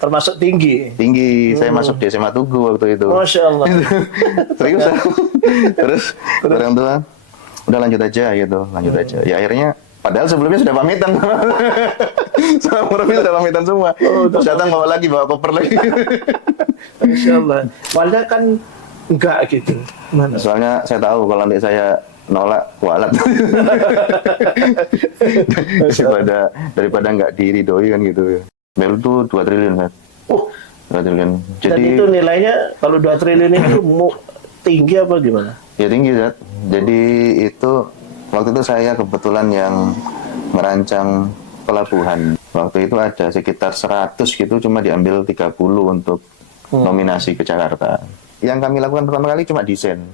termasuk tinggi. Tinggi, saya masuk di SMA Tugu waktu itu. Masya Allah. Serius. Terus orang tua udah lanjut aja gitu, lanjut aja. Ya akhirnya padahal sebelumnya sudah pamitan sama Murfi, sudah pamitan semua. Terus datang bawa koper lagi. Masya Allah. Walnya kan enggak gitu. Mana? Soalnya saya tahu kalau nanti saya nolak kualat. daripada nggak diridoi kan gitu. Melu tuh 2 triliun kan. 2 triliun. Dan itu nilainya kalau 2 triliun itu tinggi apa gimana? Ya tinggi, Zat. Jadi itu waktu itu saya kebetulan yang merancang pelabuhan. Waktu itu ada sekitar 100 gitu, cuma diambil 30 untuk nominasi ke Jakarta. Yang kami lakukan pertama kali cuma desain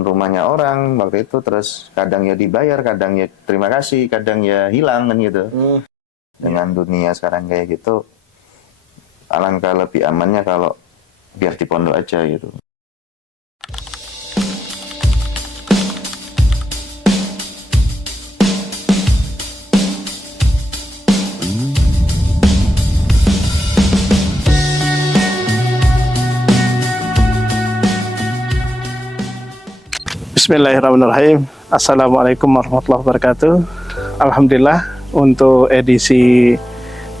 rumahnya orang waktu itu, terus kadang ya dibayar, kadang ya terima kasih, kadang ya hilang kan gitu. Dengan dunia sekarang kayak gitu, alangkah lebih amannya kalau biar di pondok aja gitu. Bismillahirrahmanirrahim. Assalamualaikum warahmatullahi wabarakatuh. Alhamdulillah untuk edisi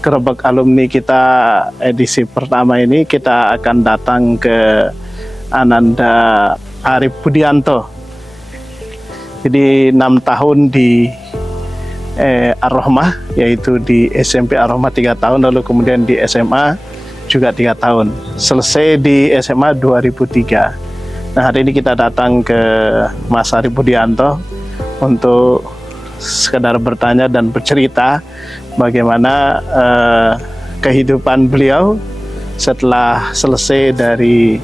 Gerebek Alumni kita edisi pertama ini kita akan datang ke Ananda Arif Budianto. Jadi 6 tahun di Ar-Rahmah, yaitu di SMP Ar-Rahmah 3 tahun, lalu kemudian di SMA juga 3 tahun. Selesai di SMA 2003. Nah, hari ini kita datang ke Mas Arif Budianto untuk sekedar bertanya dan bercerita bagaimana kehidupan beliau setelah selesai dari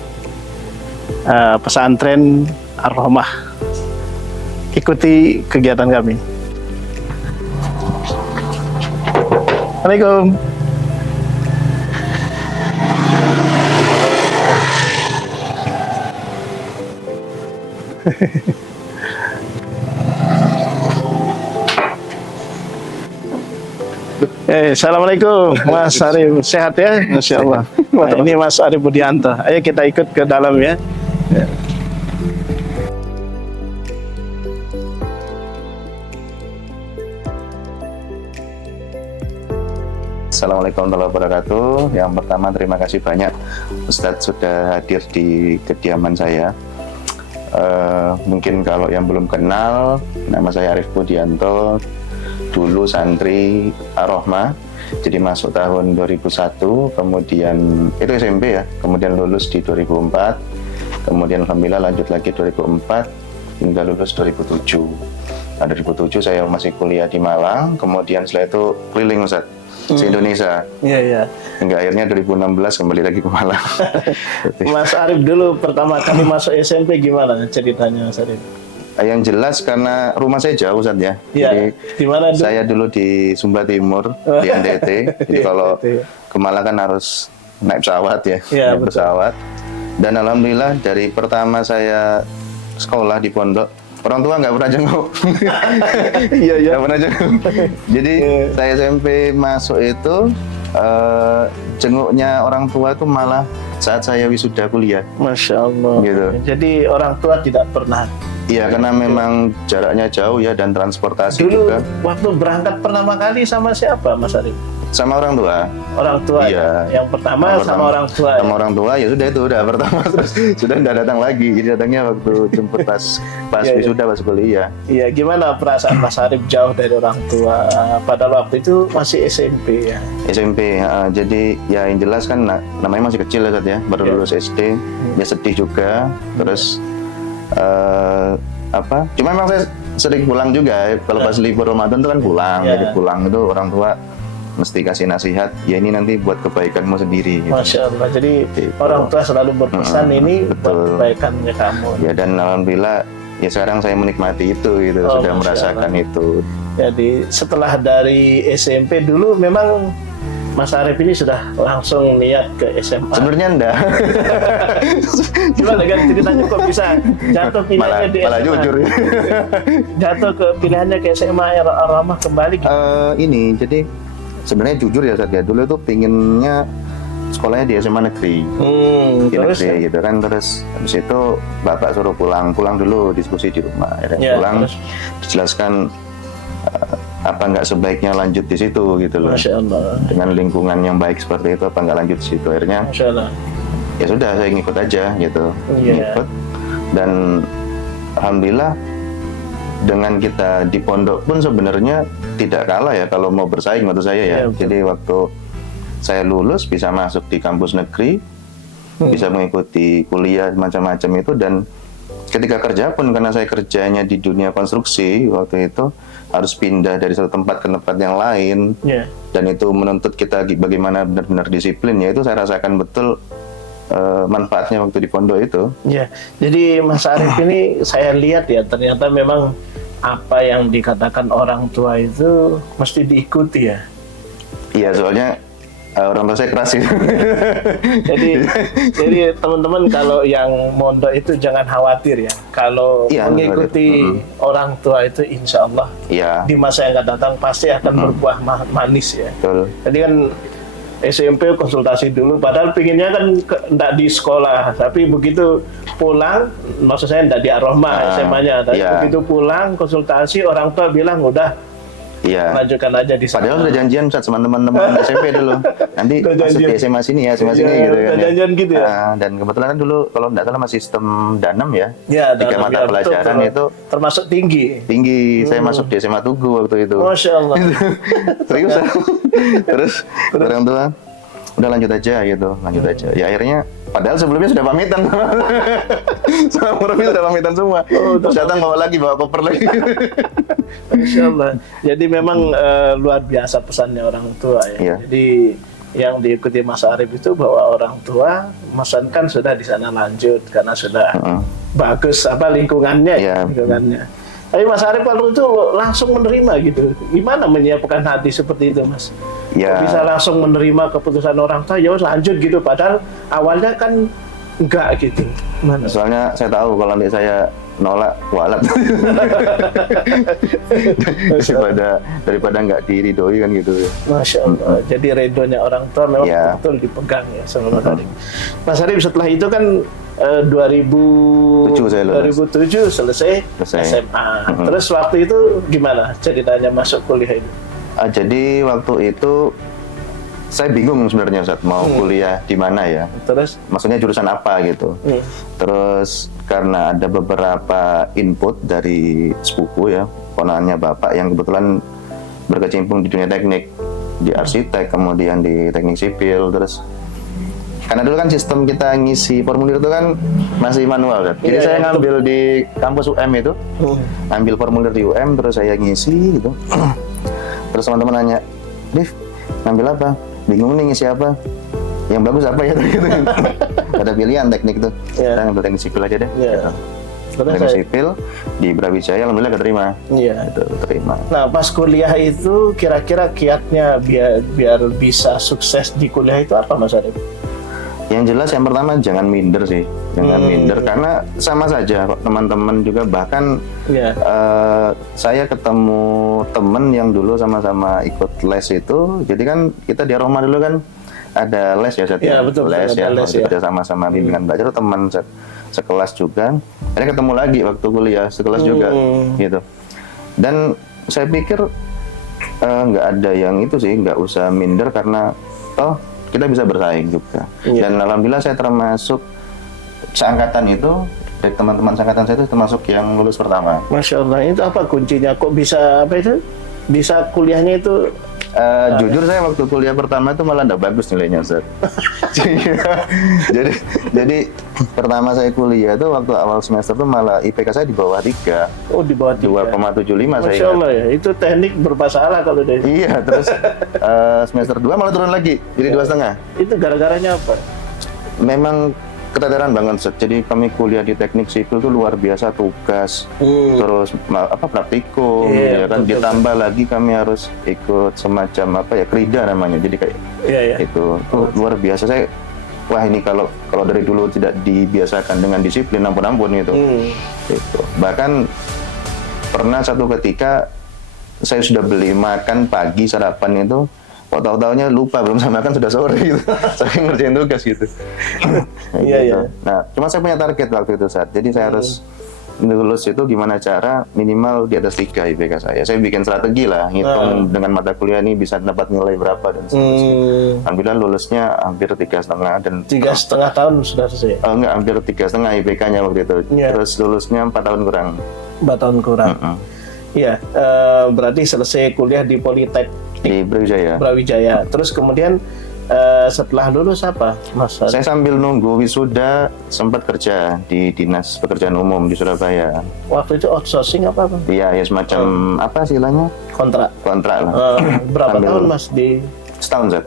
pesantren Ar-Rahmah. Ikuti kegiatan kami. Assalamualaikum. Assalamualaikum Mas Arif, sehat ya? Masya Allah. Nah, ini Mas Arif Budianto. Ayo kita ikut ke dalam ya. Assalamualaikum warahmatullahi wabarakatuh. Yang pertama terima kasih banyak Ustadz sudah hadir di kediaman saya. Mungkin kalau yang belum kenal, nama saya Arif Budianto, dulu santri Ar-Rahmah, jadi masuk tahun 2001, kemudian itu SMP ya, kemudian lulus di 2004, kemudian alhamdulillah lanjut lagi 2004 hingga lulus 2007. Nah 2007 saya masih kuliah di Malang, kemudian setelah itu keliling Ustaz se-Indonesia. Iya. Hingga akhirnya 2016 kembali lagi ke Malang. Mas Arif dulu pertama kali masuk SMP gimana ceritanya Mas Arif? Yang jelas karena rumah saya jauh Ustaz ya. Iya. Di mana dulu? Saya dulu di Sumba Timur, di NTT. Jadi kalau ke Malang kan harus naik pesawat ya, naik pesawat. Dan alhamdulillah dari pertama saya sekolah di pondok, orang tua nggak pernah jenguk. Iya. Nggak pernah jenguk. Jadi saya SMP masuk itu jenguknya orang tua itu malah saat saya wisuda kuliah. Masya Allah. Gitu. Jadi orang tua tidak pernah. Iya, karena memang jaraknya jauh ya dan transportasi dulu juga. Waktu berangkat pertama kali sama siapa Mas Arif? Sama orang tua. Orang tua. Iya. Yang pertama sama orang tua. Sama orang tua ya sudah itu udah pertama terus sudah tidak datang lagi. Jadi datangnya waktu jemput pas wisuda pas kuliah. Iya, gimana perasaan Mas Arif jauh dari orang tua pada waktu itu masih SMP ya? SMP, jadi ya yang jelas kan namanya masih kecil ya, baru lulus SD, ya sedih juga. Terus cuma memang saya sering pulang juga kalau pas libur Ramadan itu kan pulang. Jadi pulang itu orang tua mesti kasih nasihat, ya ini nanti buat kebaikanmu sendiri gitu. Masya Allah, jadi orang tua selalu berpesan ini buat kebaikannya kamu. Ya dan alhamdulillah ya sekarang saya menikmati itu gitu, sudah merasakan itu. Jadi setelah dari SMP dulu memang Mas Arif ini sudah langsung niat ke SMA. Sebenarnya enggak. Gimana kan ceritanya kok bisa jatuh pilihannya di SMA? Malah jujur. Jatuh ke pilihannya ke SMA Ar-Rahmah kembali gitu. Ini jadi sebenarnya jujur ya Sat ya, dulu itu pinginnya sekolahnya di SMA negeri. Di Terus negeri gitu kan, terus habis itu bapak suruh pulang dulu, diskusi di rumah. Akhirnya Ya, pulang, terus? dijelaskan apa nggak sebaiknya lanjut di situ gitu loh. Masya Allah. Dengan lingkungan yang baik seperti itu, apa nggak lanjut di situ. Akhirnya Masya Allah. ya sudah, saya ngikut aja gitu. Iya. Ngikut, dan alhamdulillah dengan kita di pondok pun sebenarnya tidak kalah ya kalau mau bersaing menurut saya ya. Iya, betul. Jadi waktu saya lulus bisa masuk di kampus negeri, bisa mengikuti kuliah macam-macam itu, dan ketika kerja pun karena saya kerjanya di dunia konstruksi waktu itu harus pindah dari satu tempat ke tempat yang lain, Ya. dan itu menuntut kita bagaimana benar-benar disiplin, ya itu saya rasakan betul manfaatnya waktu di pondok itu. Ya, jadi Mas Arief ini saya lihat ya, ternyata memang apa yang dikatakan orang tua itu mesti diikuti ya. Iya, soalnya orang tua saya keras sih. Jadi teman-teman kalau yang mondok itu jangan khawatir ya. Kalau Iya, mengikuti orang tua itu insya Allah Iya, di masa yang akan datang pasti akan berbuah manis ya. betul. Jadi kan SMP konsultasi dulu, padahal pinginnya kan enggak di sekolah, tapi begitu pulang, maksud saya enggak di Ar-Rahmah SMA-nya, tapi iya. begitu pulang konsultasi orang tua bilang udah Iya. lanjutkan aja di sana. Padahal udah janjian Ustaz, sama teman-teman SMP dulu. Nanti Udah masuk janjian. di SMA sini ya, SMA sini Iya, gitu udah kan. janjian gitu ya? Nah, dan kebetulan kan dulu kalau nggak salah masih sistem Danam ya. Ya, 3 dalam- mata ya, pelajaran betul. itu Termasuk tinggi. tinggi. Saya masuk di SMA Tugu waktu itu. Masya Allah. Serius. Terus orang tua udah lanjut aja gitu, lanjut aja. Ya akhirnya padahal sebelumnya sudah pamitan sama Murfi, sudah pamitan semua. Terus datang bawa koper lagi. Masya Allah. Jadi memang luar biasa pesannya orang tua ya. Iya. Jadi yang diikuti Mas Arief itu bahwa orang tua memesankan sudah di sana lanjut karena sudah bagus apa lingkungannya ya, Iya. lingkungannya. Tapi Mas Arief kalau itu langsung menerima gitu. Gimana menyiapkan hati seperti itu, Mas? Ya. Kok bisa langsung menerima keputusan orang tua, ya lanjut gitu. Padahal awalnya kan enggak gitu. Mana? Soalnya saya tahu kalau nanti saya nolak walat daripada nggak diridoi kan gitu. Masya Allah. Jadi redonya orang tua memang Ya. betul dipegang ya sama Mas Arief. Mas Arief setelah itu kan 2007 saya lulus. 2007 selesai SMA. Terus waktu itu gimana ceritanya masuk kuliah itu? Jadi waktu itu saya bingung sebenarnya Ustaz mau kuliah di mana ya. Terus? Maksudnya jurusan apa gitu. Terus karena ada beberapa input dari sepupu ya, ponakannya bapak yang kebetulan berkecimpung di dunia teknik, di arsitek, kemudian di teknik sipil. Terus karena dulu kan sistem kita ngisi formulir itu kan masih manual kan. Jadi Iya, saya iya, ngambil di kampus UM itu, ambil formulir di UM, terus saya ngisi gitu. Terus teman-teman nanya, Rif, ngambil apa? Bingung nih ngisi apa? Yang bagus apa ya? Gitu. Ada pilihan teknik tuh. Iya. Saya ngambil teknik sipil aja deh. Iya. Gitu. Terus Teknik sipil di Brawijaya, alhamdulillah keterima. Iya. Itu keterima. Nah, pas kuliah itu kira-kira kiatnya biar bisa sukses di kuliah itu apa, Mas Arief? Yang jelas yang pertama jangan minder sih, jangan minder karena sama saja kok teman-teman juga, bahkan Iya. saya ketemu temen yang dulu sama-sama ikut les itu, jadi kan kita di Ar-Rahmah dulu kan ada les ya, Iya, betul, les ada ya, les ya. kita sama-sama bimbingan belajar, teman sekelas juga, akhirnya ketemu lagi waktu kuliah sekelas juga, gitu. Dan saya pikir nggak ada yang itu sih, nggak usah minder karena toh kita bisa bersaing juga. Iya. Dan alhamdulillah saya termasuk seangkatan itu, dari teman-teman seangkatan saya itu termasuk yang lulus pertama. Masya Allah, itu apa kuncinya? Kok bisa apa itu? Bisa kuliahnya itu? Jujur saya waktu kuliah pertama itu malah enggak bagus nilainya, Ustaz. jadi pertama saya kuliah itu waktu awal semester itu malah IPK saya di bawah 3. Oh, di bawah 3. 2,75 saya Masya ingat. Allah ya, itu teknik bermasalah kalau dari Iya, terus semester 2 malah turun lagi jadi 2,5. itu gara-garanya apa? Memang keteteran banget, Ustaz. Jadi kami kuliah di teknik sipil itu luar biasa, tugas, terus praktikum, Iya, ya kan, betul, ditambah lagi kami harus ikut semacam apa ya, krida namanya. Jadi kayak Iya, iya. itu luar biasa. Saya wah ini kalau dari dulu tidak dibiasakan dengan disiplin, ampun itu. Itu. Bahkan pernah satu ketika saya sudah beli makan pagi sarapan itu kok tahu-taunya lupa belum sama kan sudah sore gitu. Saya ngerjain tugas gitu. Iya, iya. Nah, cuma saya punya target waktu itu saat. Jadi saya harus lulus itu gimana cara minimal di atas 3 IPK saya. Saya bikin strategi lah, ngitung dengan mata kuliah ini bisa dapat nilai berapa dan seterusnya. Alhamdulillah lulusnya hampir 3,5 dan 3,5 tahun sudah selesai. enggak, hampir 3,5 IPK-nya waktu itu. Iya. Terus lulusnya 4 tahun kurang. 4 tahun kurang. Iya, berarti selesai kuliah di Politeknik Di Brawijaya. Brawijaya. Terus kemudian setelah lulus apa, Mas? Saya sambil nunggu wisuda sempat kerja di Dinas Pekerjaan Umum di Surabaya. Waktu itu outsourcing apa? Iya, ya semacam apa sih istilahnya? Kontrak. Kontrak lah. Berapa Sambil- tahun Mas Setahun, Zat.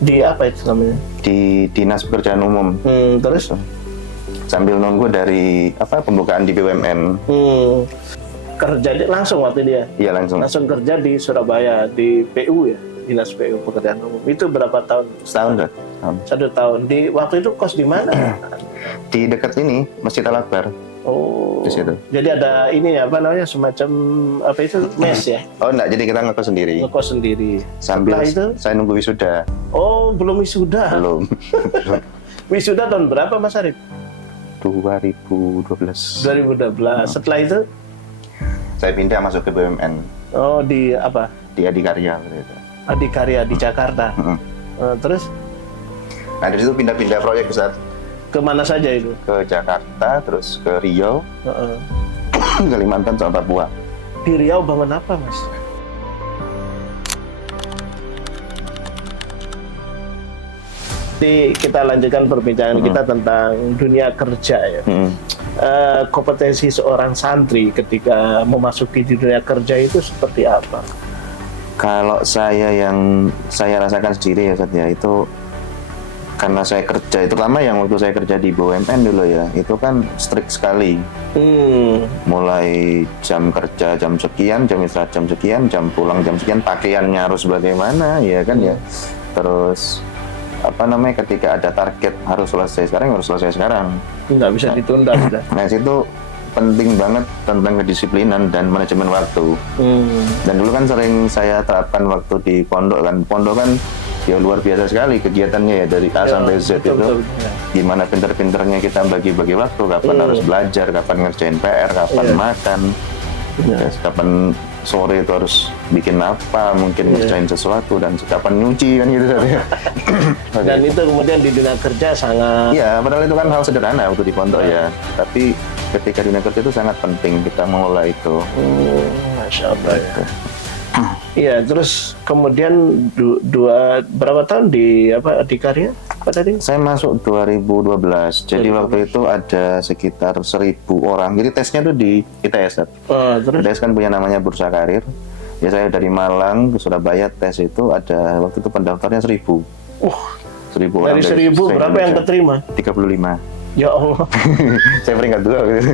di apa itu namanya? Di Dinas Pekerjaan Umum. Terus? Sambil nunggu dari apa pembukaan di BUMN. Kerja langsung waktu dia? Iya, langsung. Langsung kerja di Surabaya, di PU ya? Dinas PU Pekerjaan Umum. Itu berapa tahun? Setahun, Zat. 1 tahun. Di waktu itu kos di mana? Di dekat ini, Masjid Al-Akbar. Oh. Di situ. Jadi ada ini apa namanya, semacam apa itu, mes ya? Oh, enggak, jadi kita ngekos sendiri. Ngekos sendiri. Sambil Setelah itu? saya nunggu wisuda. Oh, belum wisuda. Belum. Wisuda tahun berapa Mas Arif? 2012. 2012. Setelah itu? Saya pindah masuk ke BUMN Oh, di apa? di Adikarya gitu. Adikarya di Jakarta. Terus Nah, dari situ pindah-pindah proyek besar kemana saja itu? ke Jakarta, terus ke Riau, Heeh. Kalimantan sama Papua. Di Riau bangun apa Mas? Jadi kita lanjutkan perbincangan kita tentang dunia kerja ya. Kompetensi seorang santri ketika memasuki di dunia kerja itu seperti apa? Kalau yang saya rasakan sendiri ya, Sat, ya, itu karena saya kerja itu lama yang waktu saya kerja di BUMN dulu ya, itu kan strict sekali. Mulai jam kerja jam sekian, jam istirahat jam sekian, jam pulang jam sekian, pakaiannya harus bagaimana ya kan ya. Terus apa namanya, ketika ada target harus selesai sekarang, harus selesai sekarang. Nggak bisa ditunda sudah. Nah, situ penting banget tentang kedisiplinan dan manajemen waktu. Dan dulu kan sering saya terapkan waktu di pondok kan. Pondok kan ya luar biasa sekali kegiatannya ya, dari A sampai Z itu. Betul. Gimana pinter-pinternya kita bagi-bagi waktu, kapan harus belajar, kapan ngerjain PR, kapan makan, kapan sore itu harus bikin apa, mungkin ngerjain sesuatu, dan kapan nyuci kan gitu. Dan itu kemudian di dunia kerja sangat. Iya, padahal itu kan hal sederhana waktu di pondok ya. Tapi ketika di dunia kerja itu sangat penting kita mengelola itu. Masya Allah ya. Iya, terus kemudian berapa tahun di Adikarya? Apa tadi? Saya masuk 2012. Jadi waktu itu ada sekitar 1.000 orang. Jadi tesnya tuh di ITS. Terus? ITS kan punya namanya Bursa Karir. Ya, saya dari Malang ke Surabaya, tes itu ada waktu itu pendaftarnya 1.000. 1.000 orang. Dari 1.000 berapa yang keterima? 35. Ya Allah. Saya peringkat 2 gitu.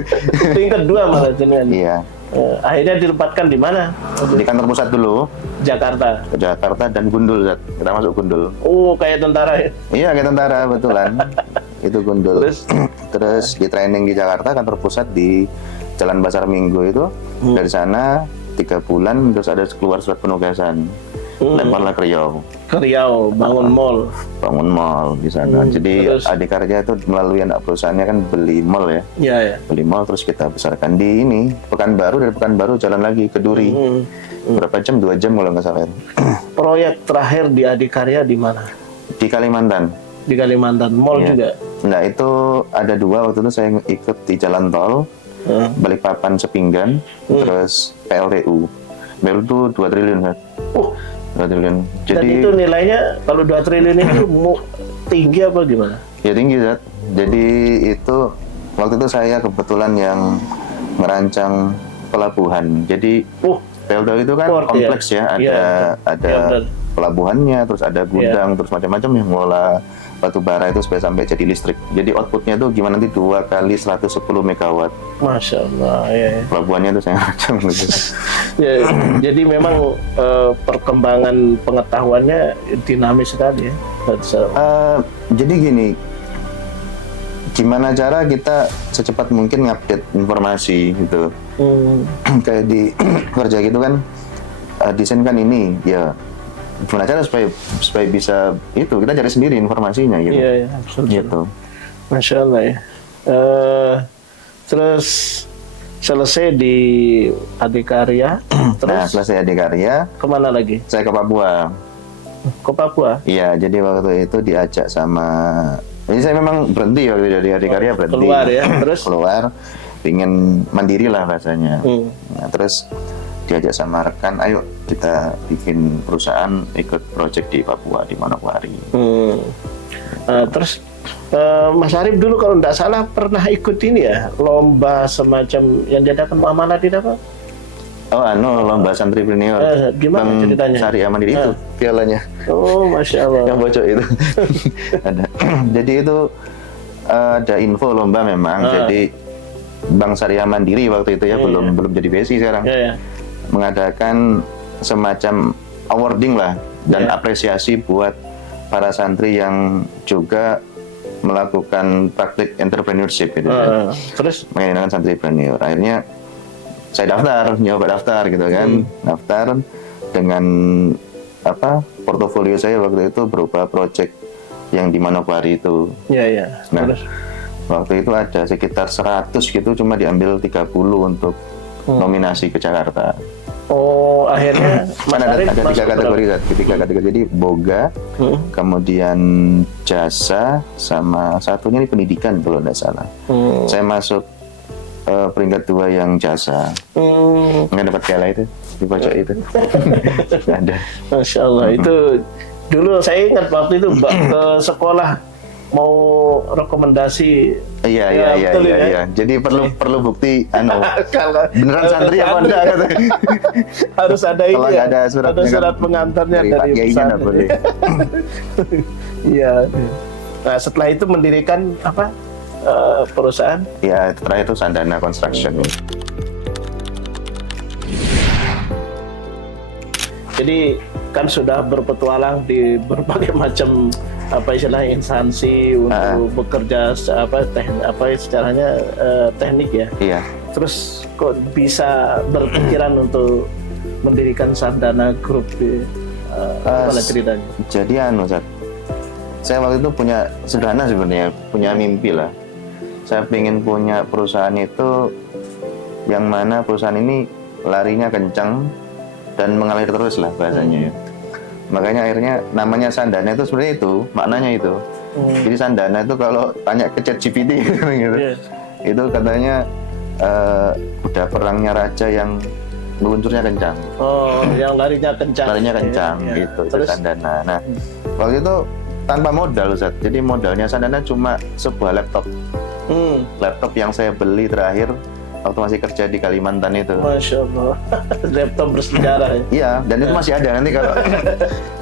Peringkat 2 malah jenengan. Iya. Akhirnya ditempatkan di mana? Di kantor pusat dulu, Jakarta. ke Jakarta dan Gundul, Zat. Kita masuk Gundul. Oh, kayak tentara ya? Iya, kayak tentara, betulan. Itu Gundul. Terus? Di training di Jakarta, kantor pusat di Jalan Pasar Minggu itu. Dari sana 3 bulan, terus ada keluar surat penugasan. Lemparlah ke Riau. Ke Riau, bangun mall. Bangun mall di sana. Jadi terus? Adikarya itu melalui anak perusahaannya kan beli mall ya. Iya, ya. Beli mall, terus kita besarkan di ini. Pekanbaru, dari Pekanbaru jalan lagi ke Duri. Berapa jam? 2 jam kalau nggak salah. Proyek terakhir di Adikarya di mana? Di Kalimantan. Di Kalimantan, mall juga? Nah, itu ada 2. Waktu itu saya ikut di jalan tol, Balikpapan Sepinggan, terus PLTU. PLTU itu 2 triliun kan? 2 triliun. Dan itu nilainya kalau 2 triliun itu tinggi apa gimana? Ya tinggi, Zat. Jadi itu waktu itu saya kebetulan yang merancang pelabuhan. Jadi PLTU itu kan port, kompleks ya. Ada pelabuhannya, terus ada gudang, terus macam-macam yang mengelola batu bara itu supaya sampai jadi listrik. Jadi outputnya tuh gimana nanti 2 kali 110 megawatt. Masya Allah, ya. Pelabuhannya tuh saya rancang gitu. Ya, jadi memang perkembangan pengetahuannya dinamis sekali ya. Jadi gini, gimana cara kita secepat mungkin ngupdate informasi gitu. Kayak di kerja gitu kan, desain kan ini ya gimana cara supaya bisa itu kita cari sendiri informasinya gitu. Iya, iya, betul. Gitu. Masya Allah ya. Terus selesai di Adikarya, Nah, terus selesai Adikarya, kemana lagi? saya ke Papua. Ke Papua? Iya, jadi waktu itu diajak sama, jadi saya memang berhenti waktu dari Adikarya, berhenti. Keluar ya, terus? Keluar, pingin mandiri lah bahasanya. Nah, terus diajak sama rekan, ayo kita bikin perusahaan, ikut project di Papua, di Manokwari. Terus Mas Arif dulu kalau tidak salah pernah ikut ini ya, lomba semacam yang diadakan Muamalah di apa? Oh, lomba Santripreneur. Gimana Bang ceritanya? Syariah Mandiri itu pialanya. Oh, Masya Allah. Yang bocor itu. Ada. Jadi itu ada info lomba memang. Jadi Bank Syariah Mandiri waktu itu ya, belum jadi BSI sekarang. Mengadakan semacam awarding lah dan apresiasi buat para santri yang juga melakukan praktik entrepreneurship gitu. Terus Menggunakan Santripreneur. Akhirnya saya nyoba daftar gitu kan, daftar dengan portofolio saya waktu itu berupa project yang di Manokwari itu. Iya. Nah, Terus waktu itu ada sekitar 100 gitu, cuma diambil 30 untuk nominasi ke Jakarta. Oh, akhirnya Kan ada tiga kategori, jadi boga, kemudian jasa, sama satunya ini pendidikan kalau tidak salah. Saya masuk peringkat 2 yang jasa. Nggak dapat piala itu di pojok itu. Ada. Masya Allah, itu dulu saya ingat waktu itu ke sekolah mau rekomendasi. Iya. Jadi perlu bukti beneran santri apa enggak kata. Harus ada ini. Kalau nggak ada surat pengantarnya dari Pak Kiainya nggak boleh. Iya. Nah, setelah itu mendirikan perusahaan? Ya, terakhir itu Sandana Construction. Jadi kan sudah berpetualang di berbagai macam instansi untuk bekerja secaranya teknik ya. Iya. Terus kok bisa berpikiran untuk mendirikan Sandana Group gimana ceritanya? Jadi saya waktu itu punya sederhana sebenarnya, punya mimpi lah. Saya pengen punya perusahaan itu yang mana perusahaan ini larinya kencang dan mengalir terus lah bahasanya ya. Makanya akhirnya namanya Sandana itu sebenarnya itu, maknanya itu. Jadi Sandana itu kalau tanya ke ChatGPT gitu, itu katanya udah perangnya raja yang meluncurnya kencang. Oh, yang larinya kencang. Larinya kencang gitu, itu Sandana. Nah, waktu itu tanpa modal, Ustaz. Jadi modalnya Sandana cuma sebuah laptop. Laptop yang saya beli terakhir waktu masih kerja di Kalimantan itu. Masya Allah. Laptop bersejarah ya? Iya, dan itu masih ada. Nanti kalau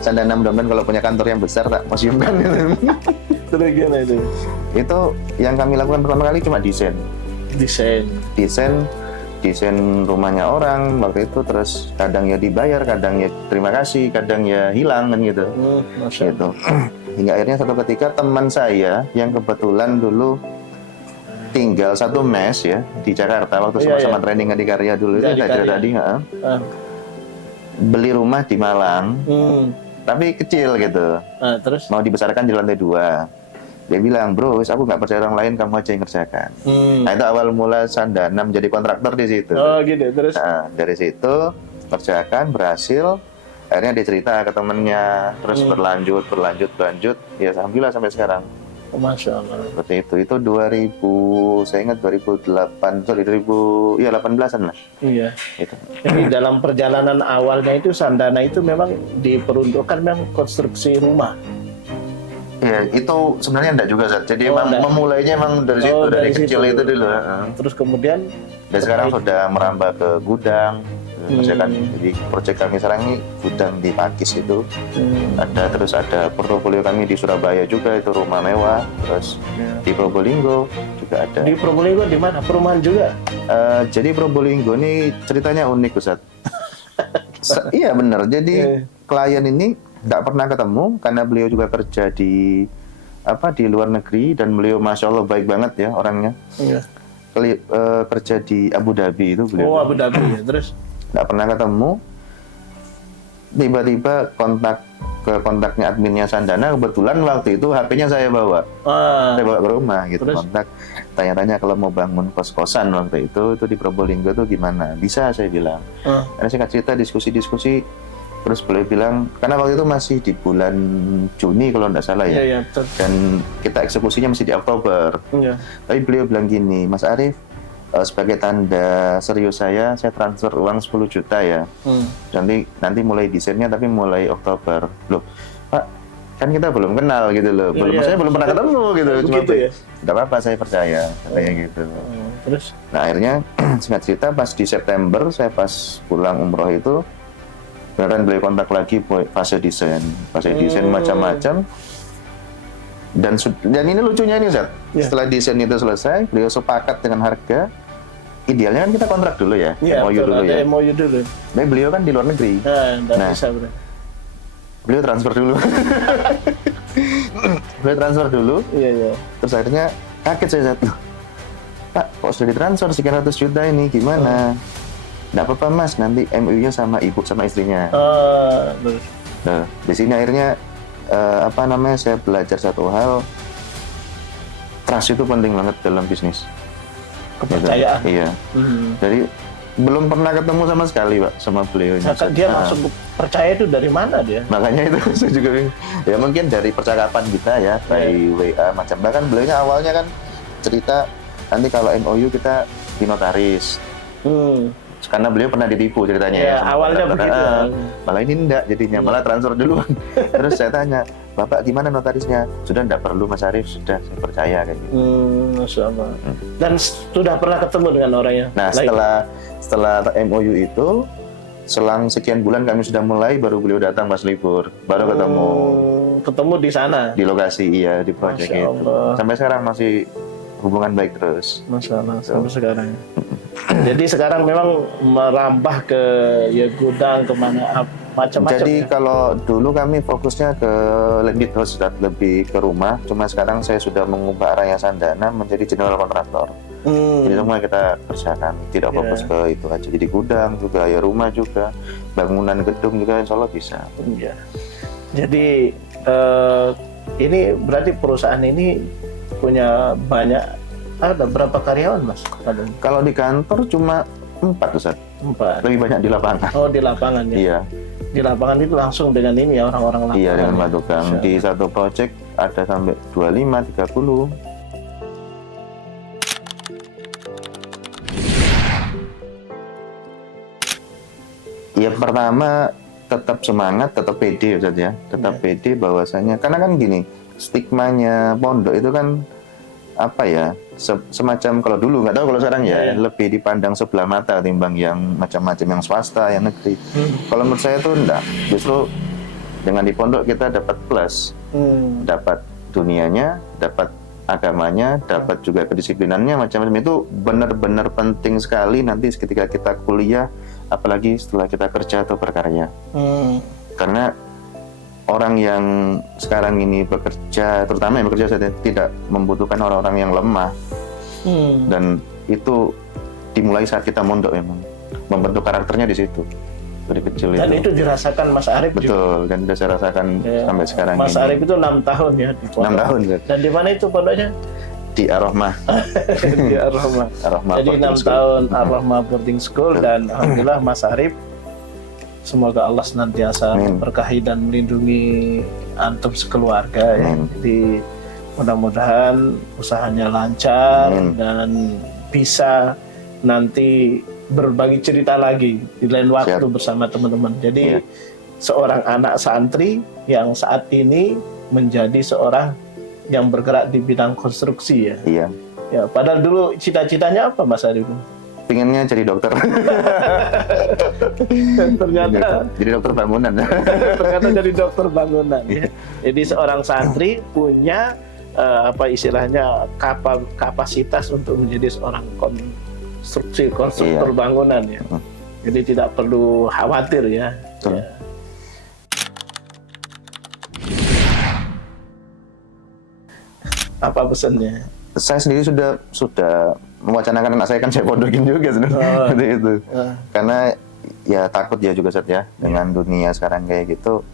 Sandana mudah-mudahan kalau punya kantor yang besar tak museumkan itu. Terus gimana itu? Itu yang kami lakukan pertama kali cuma desain rumahnya orang waktu itu, terus kadang ya dibayar, kadang ya terima kasih, kadang ya hilang kan gitu. Gitu. Hingga akhirnya satu ketika teman saya yang kebetulan dulu tinggal satu mes ya di Jakarta waktu sama-sama training di Karya dulu itu tadi beli rumah di Malang, tapi kecil gitu. Terus mau dibesarkan di lantai 2. Dia bilang, bro, aku nggak percaya orang lain, kamu aja yang kerjakan. Nah, itu awal mula Sandana menjadi kontraktor di situ. Oh gitu, terus? Nah, dari situ kerjakan, berhasil. Akhirnya dia cerita ke temennya, terus berlanjut. Ya, alhamdulillah sampai sekarang. Oh, Masya Allah. Seperti itu 2000, saya ingat 2018an lah. Iya. Itu. Jadi dalam perjalanan awalnya itu Sandana itu memang diperuntukkan memang konstruksi rumah. Ya, itu sebenarnya enggak juga, Zat. Jadi memulainya emang dari situ, dari kecil itu dulu. Terus kemudian? Dan sekarang sudah merambah ke gudang. Misalkan jadi proyek kami sekarang ini gudang di Pakis itu. Terus ada portofolio kami di Surabaya juga, itu rumah mewah. Terus di Probolinggo juga ada. Di Probolinggo di mana? Perumahan juga? Jadi Probolinggo ini ceritanya unik, Ustaz. Iya benar. Jadi klien ini nggak pernah ketemu karena beliau juga kerja di luar negeri, dan beliau masya Allah baik banget ya orangnya. Kerja di Abu Dhabi itu beliau. Oh, Abu Dhabi ya. Terus? Nggak pernah ketemu. tiba-tiba kontaknya adminnya Sandana, kebetulan waktu itu HP-nya saya bawa. Saya bawa ke rumah gitu. Terus? Kontak, tanya-tanya kalau mau bangun kos-kosan waktu itu di Probolinggo tuh gimana? Bisa, saya bilang. Karena saya cerita diskusi, terus beliau bilang, karena waktu itu masih di bulan Juni kalau nggak salah ya. Iya, betul. Dan kita eksekusinya masih di Oktober. Iya. Tapi beliau bilang gini, Mas Arif, sebagai tanda serius saya transfer uang 10 juta ya. Nanti mulai desainnya tapi mulai Oktober. Loh, Pak, kan kita belum kenal gitu loh. Saya belum pernah ketemu gitu. Begitu ya? Nggak apa-apa, saya percaya. Katanya gitu. Terus? Nah akhirnya, singkat cerita pas di September, saya pas pulang umroh itu, beneran beliau kontak lagi fase desain macam-macam. Dan ini lucunya ini Zat, setelah desain itu selesai, beliau sepakat dengan harga. Idealnya kan kita kontrak dulu ya, MOU dulu ya. MOU dulu. Tapi beliau kan di luar negeri. Nah, bisa, bro. Beliau transfer dulu. Iya. Terus akhirnya kaget saya Zat. Pak, kok sudah ditransfer sekian ratus juta ini, gimana? Nggak apa-apa Mas, nanti MOU-nya sama ibu sama istrinya. Terus. Nah, di sini akhirnya saya belajar satu hal, trust itu penting banget dalam bisnis. Kepercayaan. Gitu. Iya. Jadi belum pernah ketemu sama sekali Pak sama beliau. Dia langsung percaya itu dari mana dia? Makanya itu saya juga bingung. Ya mungkin dari percakapan kita ya, by WA macam. Bahkan beliaunya awalnya kan cerita nanti kalau MOU kita di notaris. Karena beliau pernah ditipu ceritanya ya. Awalnya begitu. Malah ini enggak jadinya, malah transfer duluan. Terus saya tanya, Bapak gimana notarisnya? Sudah enggak perlu Mas Arif, sudah saya percaya kayak gitu. Masya Allah. Dan sudah pernah ketemu dengan orangnya? Nah setelah MOU itu, selang sekian bulan kami sudah mulai, baru beliau datang pas libur, baru ketemu di sana? Di lokasi, iya, di proyek itu. Sampai sekarang masih hubungan baik terus. Masya Allah, sampai sekarang. Jadi sekarang memang merambah ke gudang kemana macam-macam. Jadi kalau dulu kami fokusnya ke lebih ke rumah. Cuma sekarang saya sudah mengubah arahnya Sandana menjadi general kontraktor. Jadi semua kita kerjakan, tidak fokus ke itu aja. Jadi gudang juga, ya rumah juga, bangunan gedung juga, insya Allah bisa. Iya. Jadi ini berarti perusahaan ini punya ada berapa karyawan Mas? Kalau di kantor cuma 4 Ustaz. 4. Lebih banyak di lapangan. Oh, di lapangan ya? Iya. Di lapangan itu langsung dengan ini ya, orang-orang lapangan. Iya, dengan tukang. Di satu project ada sampai 25, 30. Ya pertama tetap semangat, tetap pede Ustaz ya. Tetap pede bahwasanya, karena kan gini, stigmanya pondok itu kan semacam, kalau dulu nggak tahu kalau sekarang ya lebih dipandang sebelah mata timbang yang macam-macam yang swasta, yang negeri. Kalau menurut saya tuh enggak, justru dengan di pondok kita dapat plus, dapat dunianya, dapat agamanya, dapat juga kedisiplinannya, macam-macam. Itu benar-benar penting sekali nanti ketika kita kuliah, apalagi setelah kita kerja atau berkarya. Karena orang yang sekarang ini bekerja, terutama yang bekerja saja, tidak membutuhkan orang-orang yang lemah. Dan itu dimulai saat kita mondok memang. Membentuk karakternya di situ. Dari kecil dan itu dirasakan Mas Arif betul, juga. Dan sudah saya rasakan sampai sekarang Mas ini. Arif itu 6 tahun ya di pondok. 6 tahun. Dan di mana itu pondoknya? Di Ar-Rahmah. Di Ar-Rahmah. Jadi 6 tahun Ar-Rahmah Boarding School. Dan alhamdulillah Mas Arif, semoga Allah senantiasa memberkahi dan melindungi antum sekeluarga ya. Jadi mudah-mudahan usahanya lancar dan bisa nanti berbagi cerita lagi di lain waktu bersama teman-teman. Jadi seorang anak santri yang saat ini menjadi seorang yang bergerak di bidang konstruksi ya. Iya. Ya, padahal dulu cita-citanya apa Mas Arif? Pinginnya jadi dokter. Ternyata jadi dokter bangunan. Ternyata jadi dokter bangunan ya. Jadi seorang santri punya istilahnya kapasitas untuk menjadi seorang konstruktor bangunan ya. Jadi tidak perlu khawatir ya. Ya. Apa pesannya? Saya sendiri sudah mewacanakan anak saya, kan saya pondokin juga sebenarnya itu. Karena ya takut ya juga Ustadz ya dengan dunia sekarang kayak gitu.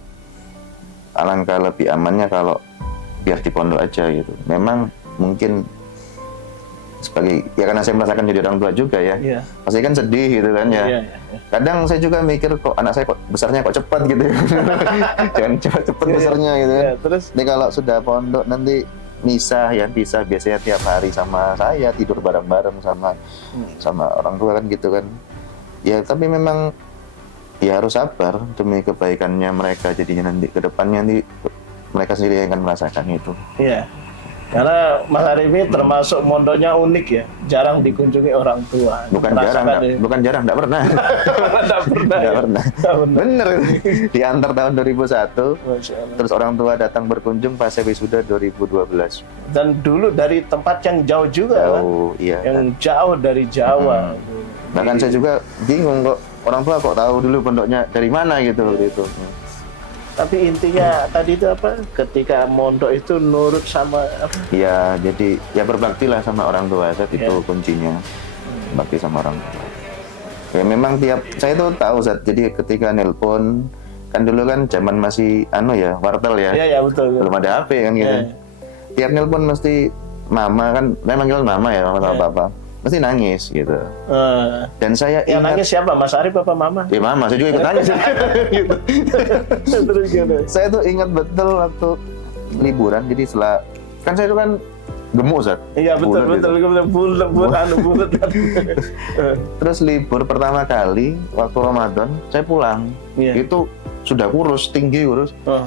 Alangkah lebih amannya kalau biar di pondok aja gitu. Memang mungkin sebagai ya karena saya merasakan jadi orang tua juga ya, Iya. pasti kan sedih gitu kan ya. Iya. Kadang saya juga mikir kok anak saya kok besarnya kok cepat gitu. Jangan cepet besarnya gitu kan. Iya, terus Nanti kalau sudah pondok nanti misah ya, bisa biasanya tiap hari sama saya tidur bareng-bareng sama orang tua kan gitu kan. Ya tapi memang ya harus sabar demi kebaikannya mereka, jadinya nanti ke depannya nanti mereka sendiri yang akan merasakan itu. iya. Karena Mas Arif ini termasuk mondoknya unik ya, jarang dikunjungi orang tua. Bukan jarang, enggak pernah. Enggak pernah. Enggak pernah. Benar. Bener. Diantar tahun 2001, Masya Allah. terus orang tua datang berkunjung pas saya wisuda 2012. Dan dulu dari tempat yang jauh juga kan? Jauh, iya. Yang jauh dari Jawa. Bahkan saya juga bingung kok orang tua kok tahu dulu pondoknya dari mana gitu. Tapi intinya tadi itu apa? Ketika mondok itu nurut sama apa? Iya, jadi ya berbakti lah sama orang tua, Zat, itu Ya. kuncinya. Bakti sama orang tua. Ya memang saya tuh tahu Zat, jadi ketika nelpon kan dulu kan zaman masih wartel ya. Iya betul. Belum ada HP kan gitu. Iya. Tiap nelpon mesti mama kan, saya manggil mama ya, mama sama Iya. papa. Mesti nangis gitu. Dan saya Yang ingat nangis siapa? Mas Arif apa Mama? ya mama, saya juga ikut nangis. Gitu. Terus gimana? Saya tuh ingat betul waktu liburan, jadi setelah kan saya itu kan gemuk Zat. Iya betul Bulat gitu. bulat. Terus libur pertama kali waktu Ramadan saya pulang, Iya. itu sudah kurus, tinggi kurus, Oh,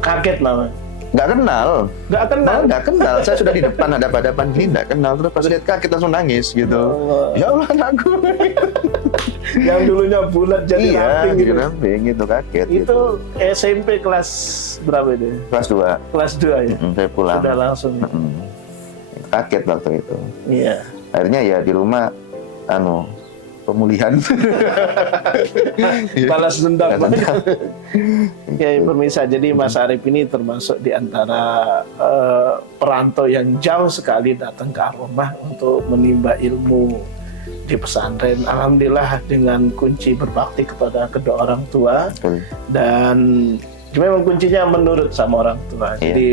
kaget Mama. nggak kenal. Nggak kenal. Saya sudah di depan hadapan gini nggak kenal, terus pas lihat kaget langsung nangis gitu. Allah. Ya Allah anakku. Yang dulunya bulat jadi Iya, ramping jadi gitu. ramping gitu, kaget gitu. Itu SMP kelas berapa itu? Kelas 2 Kelas 2 ya? saya pulang. Sudah langsung. Kaget waktu itu. Iya. Akhirnya ya di rumah pemulihan. Balas dendam. Balas dendam. Ya, pemirsa, jadi Mas Arif ini termasuk di antara perantau yang jauh sekali datang ke Aromah untuk menimba ilmu di pesantren. Alhamdulillah dengan kunci berbakti kepada kedua orang tua, Betul. dan memang kuncinya menurut sama orang tua. Iya. Jadi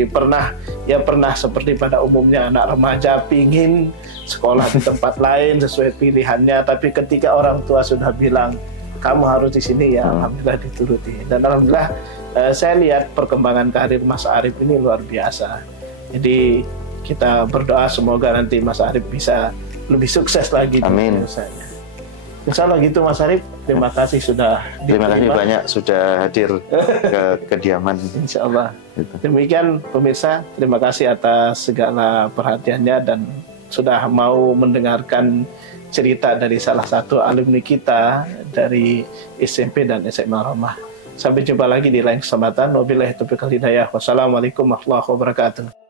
pernah seperti pada umumnya anak remaja pingin sekolah di tempat lain sesuai pilihannya, tapi ketika orang tua sudah bilang kamu harus di sini, ya alhamdulillah dituruti. Dan alhamdulillah saya lihat perkembangan karir Mas Arif ini luar biasa. Jadi kita berdoa semoga nanti Mas Arif bisa lebih sukses lagi di Amin. usahanya. Insya Allah gitu Mas Arif. Terima kasih sudah Terima kasih diterima. banyak sudah hadir ke kediaman. Insya Allah. Gitu. Demikian pemirsa, terima kasih atas segala perhatiannya dan sudah mau mendengarkan cerita dari salah satu alumni kita dari SMP dan SMA Aromah. Sampai jumpa lagi di lain kesempatan. Wabillahi taufiq wal hidayah. Wassalamualaikum warahmatullahi wabarakatuh.